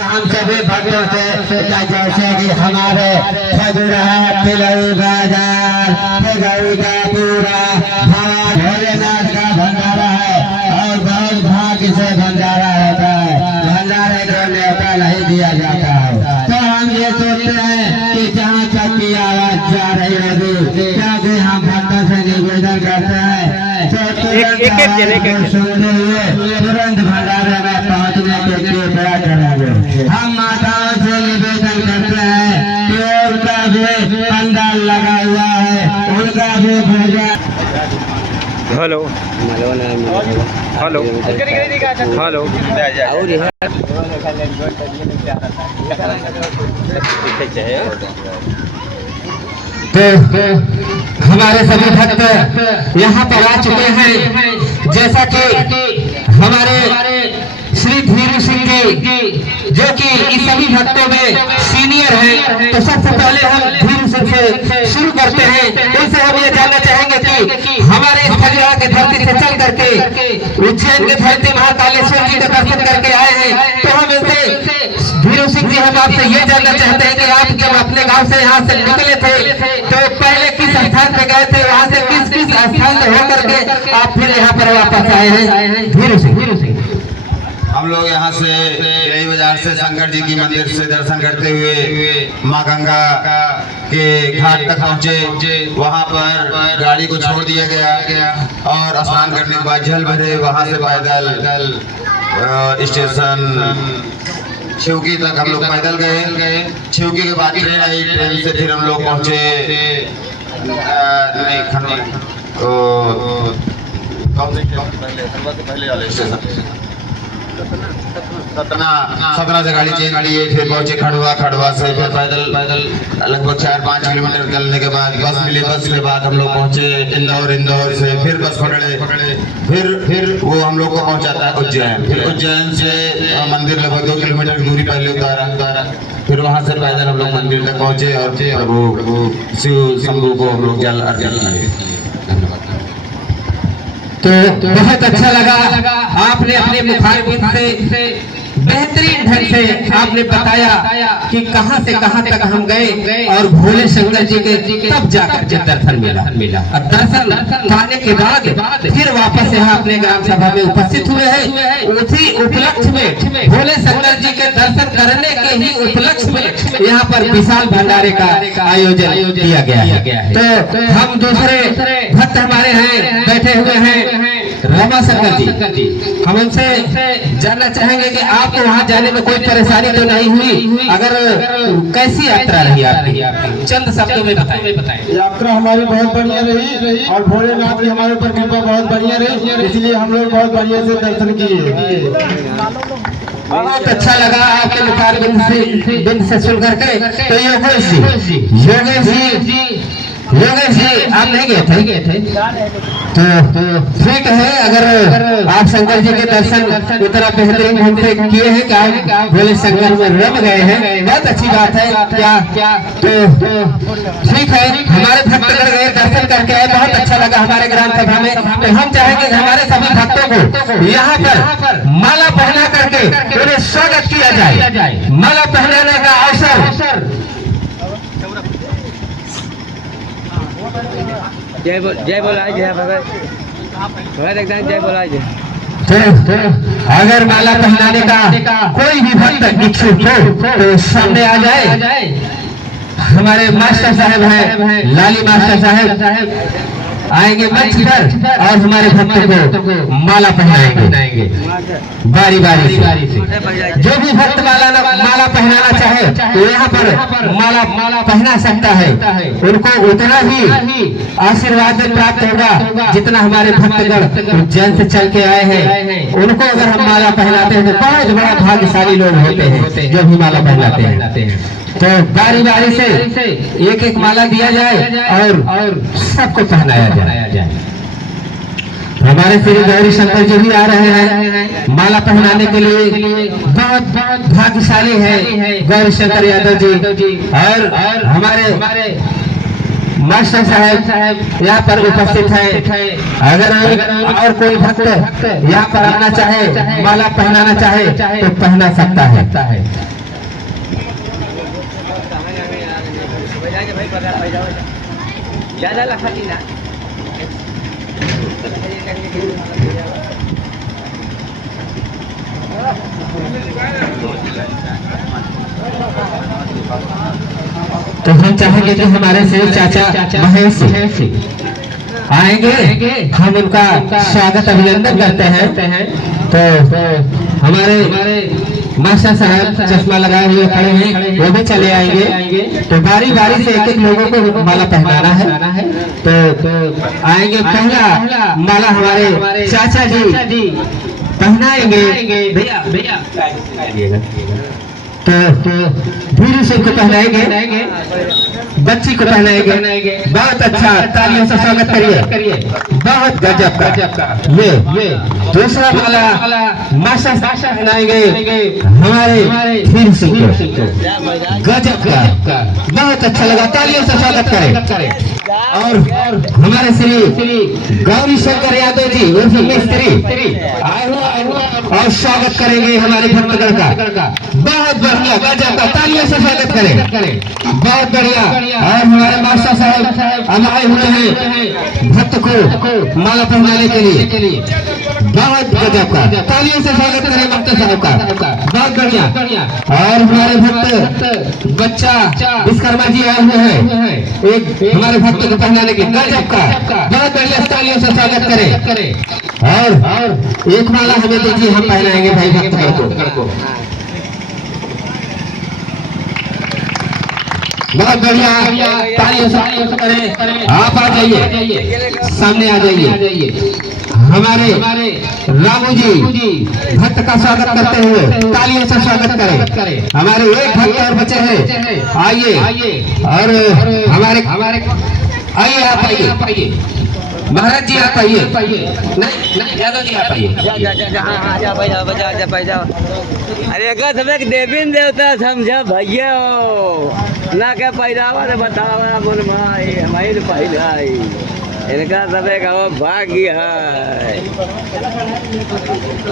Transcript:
हम सभी भक्तों से जैसे कि हमारे खजुराहो तिलई बाजार गई का पूरा भोलेनाथ का भंडारा है और बहुत भाग्य से भंडारा होता है। भंडारे को न्योता नहीं दिया जाता है। तो हम ये सोचते हैं कि जहाँ तक की आवाज जा रही होगी, क्योंकि हम भक्तों से निवेदन करते हैं सुनते हुए तुरंत भंडारे में पहुँचने के लिए प्रयास करेंगे। हम माताओं से निवेदन करते हैं कि उनका भी पंडाल लगा हुआ है, उनका भी भोजन। हेलो हेलो हेलो तो हमारे सभी भक्त यहाँ पर आ चुके हैं। जैसा कि हमारे श्री धीरू सिंह जी जो कि इस सभी भक्तों में सीनियर हैं, तो सबसे पहले हम धीरू सिंह से शुरू करते हैं। उनसे हम ये जानना चाहेंगे कि हमारे इस खजुराहो की धरती से चल करके उज्जैन की धरती महाकालेश्वर जी का दर्शन करके आए हैं। तो हम इनसे धीरू सिंह जी हम आपसे ये जानना चाहते हैं कि आप जब अपने गाँव से यहाँ से निकले थे तो पहले किस स्थान पे गए थे, वहाँ से किस किस स्थान से होकर के आप फिर यहाँ पर वापस आए हैं? धीरू सिंह। हम लोग यहाँ से तिलई बाजार से शंकर जी की मंदिर से दर्शन करते हुए माँ गंगा के घाट तक पहुँचे। वहाँ पर गाड़ी को छोड़ दिया गया और स्नान करने के बाद जल भरे। वहाँ से पैदल स्टेशन छिवकी तक हम लोग पैदल गए। छिवकी के बाद ट्रेन आई, ट्रेन से फिर हम लोग पहुँचे पहले वाले स्टेशन सतना से गाड़ी चेंज किए, फिर पहुंचे खड़वा से फिर पैदल लगभग 4-5 किलोमीटर निकलने के बाद बस मिली। बस के बाद हम लोग पहुंचे इंदौर से फिर बस पकड़े फिर वो हम लोग को पहुंचाता है उज्जैन। फिर उज्जैन से मंदिर लगभग 2 किलोमीटर दूरी पहले उतारा। फिर वहां से पैदल हम लोग मंदिर तक पहुंचे और प्रभु शिव शंभू को हम लोग जल अर्पित किए। तो बहुत अच्छा लगा, आपने अपने मुखारबिंद से बेहतरीन ढंग से आपने बताया कि कहां से कहां तक हम गए और भोले शंकर जी के तब जाकर के दर्शन मिला और दर्शन पाने के बाद फिर वापस यहाँ अपने ग्राम सभा में उपस्थित हुए हैं। उसी उपलक्ष्य में भोले शंकर जी के दर्शन करने के ही उपलक्ष्य में यहाँ पर विशाल भंडारे का आयोजन किया गया है। तो हम दूसरे भक्त हमारे हैं बैठे हुए हैं रमा शंकर जी, हम उनसे जानना चाहेंगे कि आपको वहाँ जाने में कोई परेशानी तो नहीं हुई? अगर कैसी यात्रा रही आपकी चंद शब्दों में बताएं। यात्रा हमारी बहुत बढ़िया रही और भोलेनाथ की हमारे ऊपर कृपा बहुत बढ़िया रही, इसलिए हम लोग बहुत बढ़िया से दर्शन किए। बहुत अच्छा लगा आपके मुखारबिंद से सुन करके। तो योगेश जी आप नहीं गए थे? तो ठीक है, अगर आप शंकर जी के दर्शन उतना बेहतरीन ढंग से किए हैं कि आप भोले शंकर में रम गए हैं, बहुत अच्छी बात है। क्या तो ठीक है, हमारे भक्तगण गए दर्शन करके आए, बहुत अच्छा लगा हमारे ग्राम सभा में। तो हम चाहेंगे हमारे सभी भक्तों को यहाँ पर माला पहना करके उन्हें स्वागत किया जाए। माला पहनाने का अवसर जय बोलाए जय बोलाए जय। तो अगर माला पहनाने का कोई भी भक्त इच्छुक हो तो सामने आ जाए। हमारे मास्टर साहब हैं, लाली मास्टर साहब आएंगे मंच पर और हमारे भक्तों को माला पहनाएंगे बारी से। जो भी भक्त माला पहनाना चाहे तो यहाँ पर माला पहना सकता है। उनको उतना ही आशीर्वाद प्राप्त होगा जितना हमारे भक्तगण उज्जैन से चल के आए हैं। उनको अगर हम माला पहनाते हैं तो बहुत बड़ा भाग्यशाली लोग होते हैं जो भी माला पहनाते हैं। तो बारी से एक माला दिया जाए और सबको पहनाया जाए। हमारे श्री गौरी शंकर जी भी आ रहे हैं माला पहनाने के लिए। बहुत भाग्यशाली है गौरी शंकर यादव जी और हमारे मास्टर साहब यहाँ पर उपस्थित है। अगर और कोई भक्त यहाँ पर आना चाहे, माला पहनाना चाहे तो पहना सकता है। ज्यादा लखती ना तो हम चाहेंगे कि हमारे से चाचा महेश आएंगे, हम उनका स्वागत अभिनंदन करते हैं। तो हमारे मास्टर साहब चश्मा लगाए हुए खड़े हैं, वो भी चले आएंगे। तो बारी बारी से एक एक लोगों को माला पहनाना है। तो आएंगे, पहला माला हमारे चाचा जी पहनाएंगे। भैया तो धीरे से को पहनाएंगे, बच्ची को पहनाएंगे। बहुत अच्छा, तालियों से स्वागत करिए। बहुत गजब का। ये दूसरा माला मास्टर पहनाएंगे हमारे धीरे से को। गजब का, बहुत अच्छा लगा, तालियों से स्वागत करें। और हमारे श्री गौरी शंकर यादव जी मिस्त्री आए हुए और स्वागत करेंगे हमारे भक्तगण का। बहुत बढ़िया, गजब का, तालियों से स्वागत करें। बहुत बढ़िया। और हमारे मास्टर साहब अब आए हुए हैं भक्त को माला पहनाने के लिए। बहुत गजब का, तालियों से स्वागत करें मास्टर साहब का। बहुत बढ़िया। और हमारे भक्त बच्चा विश्वकर्मा जी आए हुए हैं एक हमारे भक्त को पहनाने के। गजब का, बहुत बढ़िया, तालियों से स्वागत करें। और एक माला हमें दीजिए, हम पहनाएंगे भाई भक्तगण को। बहुत बढ़िया, तालियों से करें। आप आ जाइए, सामने आ जाइए। हमारे रामू जी भक्त का स्वागत करते हुए तालियों से स्वागत करें। हमारे एक भक्त और बचे हैं, आइए। और हमारे आइए, आप आइए महाराज जी, आप आइए। नहीं यादव जी, आप आइए। अरे समय देवी देवता समझा भैया ना क्या पैदावा रे बतावा बोल भाई हमारी तो पहला इनका सब भाग्य है।